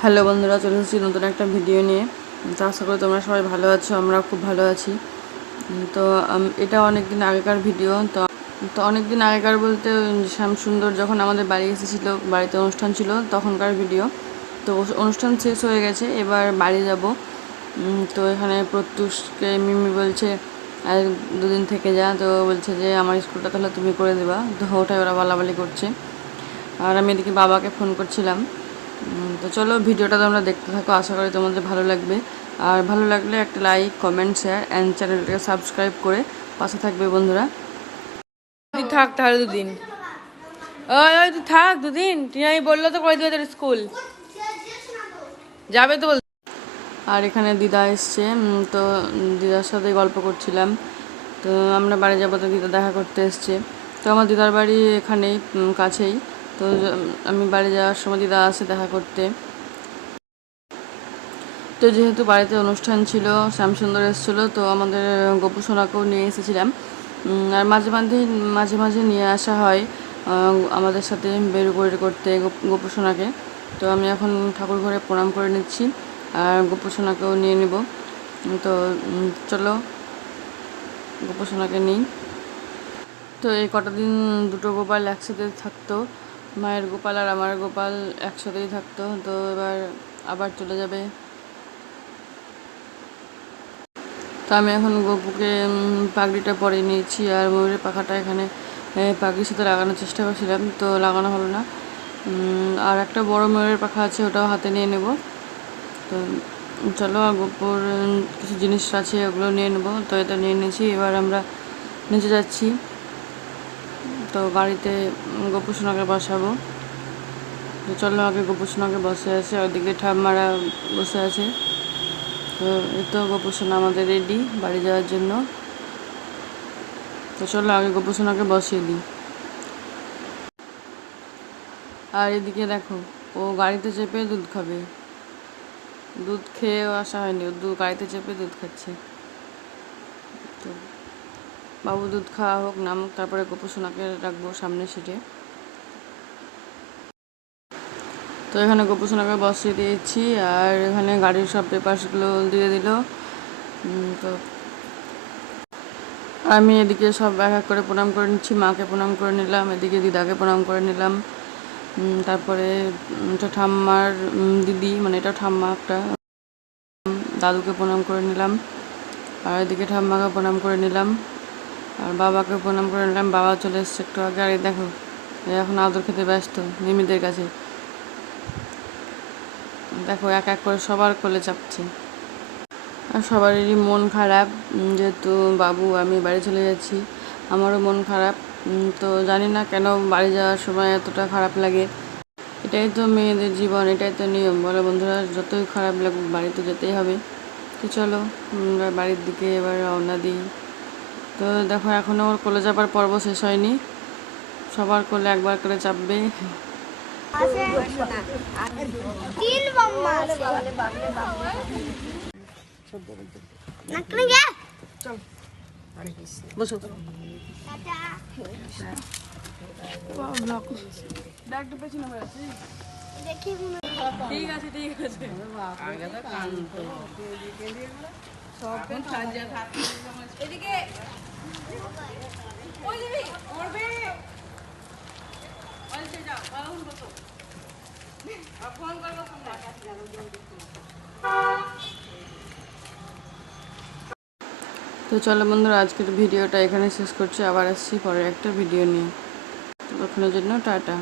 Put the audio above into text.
Hello বন্ধুরা, চলে এসেছি নতুন একটা ভিডিও নিয়ে। তো আশা করি তোমরা সবাই ভালো আছো, আমরা খুব ভালো আছি। তো এটা অনেক দিন আগেকার ভিডিও। তো তো অনেক দিন আগেকার বলতে শ্যামসুন্দর যখন আমাদের বাড়ি এসেছিলো, বাড়িতে অনুষ্ঠান ছিল তখনকার ভিডিও। তো অনুষ্ঠান শেষ হয়ে গেছে, এবার বাড়ি যাব। তো এখানে প্রত্যুষকে মিমি বলছে আর দুদিন থেকে যা। তো বলছে যে আমার স্কুলটা তাহলে তুমি করে দেবা। তো ওটাই ওরা বলাবলি করছে, আর আমি এদিকে বাবাকে ফোন করছিলাম। তো চলো ভিডিওটা তোমরা দেখতে থাকো, আশা করি তোমাদের ভালো লাগবে। আর ভালো লাগলে একটা লাইক, কমেন্ট, শেয়ার অ্যান্ড চ্যানেলটাকে সাবস্ক্রাইব করে পাশে থাকবে বন্ধুরা। তুই থাক তাহলে দুদিন, ওই ওই তুই থাক দুদিন। টিনাই বললো তো করে দেবে তোর স্কুল, যাবে তো বল। আর এখানে দিদা এসছে, তো দিদার সাথে গল্প করছিলাম। তো আমরা বাড়ি যাবো, তো দিদা দেখা করতে এসছে। তো আমার দিদার বাড়ি এখানেই কাছেই। তো আমি বাড়ি যাওয়ার সময় দিদা আসে দেখা করতে। তো যেহেতু বাড়িতে অনুষ্ঠান ছিল, শ্যামসুন্দর এসেছিলো, তো আমাদের গোপু সোনাকেও নিয়ে এসেছিলাম। আর মাঝে মাঝে মাঝে মাঝে নিয়ে আসা হয় আমাদের সাথে বেরু করতে গোপু সোনাকে। তো আমি এখন ঠাকুর ঘরে প্রণাম করে নিচ্ছি, আর গোপু সোনাকেও নিয়ে নেব। তো চলো গোপু সোনাকে নিই। তো এই কটা দিন দুটো গোপাল একসাথে থাকতো, মায়ের গোপাল আর আমার গোপাল একসাথেই থাকতো। তো এবার আবার চলে যাবে। তো আমি এখন গপুকে পাগড়িটা পরিয়ে নিয়েছি, আর ময়ূরের পাখাটা এখানে পাগড়ির সাথে লাগানোর চেষ্টা করছিলাম, তো লাগানো হলো না। আর একটা বড় ময়ূরের পাখা আছে, ওটাও হাতে নিয়ে নেব। তো চলো, আর গপুর কিছু জিনিস আছে ওগুলো নিয়ে নেব। তো এটা নিয়ে নিয়েছি, এবার আমরা নিচে যাচ্ছি। তো গাড়িতে গপু সোনাকে বসাবো। তো চলো আগে গপু সোনাকে বসে আছে, ওইদিকে ঠাম্মারা বসে আছে। তো এই তো গপু সোনা আমাদের রেডি বাড়ি যাওয়ার জন্য। তো চলো আগে গোপু সোনাকে বসিয়ে দিই। আর এদিকে দেখো, ও গাড়িতে চেপে দুধ খাবে। দুধ খেয়েও আসা হয়নি, ও গাড়িতে চেপে দুধ খাচ্ছে। তো বাবু দুধ খাওয়া হোক, নামুক, তারপরে গোপু সোনাকে রাখবো সামনে সিটে। তো এখানে গোপু সোনাকে বসিয়ে দিয়েছি, আর এখানে গাড়ির সব পেপারসগুলো দিয়ে দিল। তো আমি এদিকে সব এক এক করে প্রণাম করে নিচ্ছি। মাকে প্রণাম করে নিলাম, এদিকে দিদাকে প্রণাম করে নিলাম। তারপরে এটা ঠাম্মার দিদি, মানে এটা ঠাম্মা একটা, দাদুকে প্রণাম করে নিলাম। আর এদিকে ঠাম্মাকে প্রণাম করে নিলাম, আর বাবাকে প্রণাম করে নিলাম। বাবা চলে এসছে একটু আগে। আর দেখো এখন আদর খেতে ব্যস্ত মিমিদের কাছে। দেখো এক এক করে সবার কোলে চাপছে। আর সবারই মন খারাপ, যেহেতু বাবু আমি বাড়ি চলে যাচ্ছি। আমারও মন খারাপ। তো জানি না কেন বাড়ি যাওয়ার সময় এতটা খারাপ লাগে। এটাই তো মেয়েদের জীবন, এটাই তো নিয়ম, বলো বন্ধুরা। যতই খারাপ লাগুক বাড়ি তো যেতেই হবে। তো চলো আমরা বাড়ির দিকে এবার রওনা দিই। তো দেখো এখনও ওর কোলে চাপার পর্ব শেষ হয়নি, সবার কোলে একবার করে চাপবে। বসো, ঠিক আছে ঠিক আছে। এদিকে তো চলো বন্ধুরা, আজকের ভিডিওটা এখানে শেষ করছি। আবার আসছি পরের একটা ভিডিও নিয়ে। ততক্ষণের জন্য টাটা।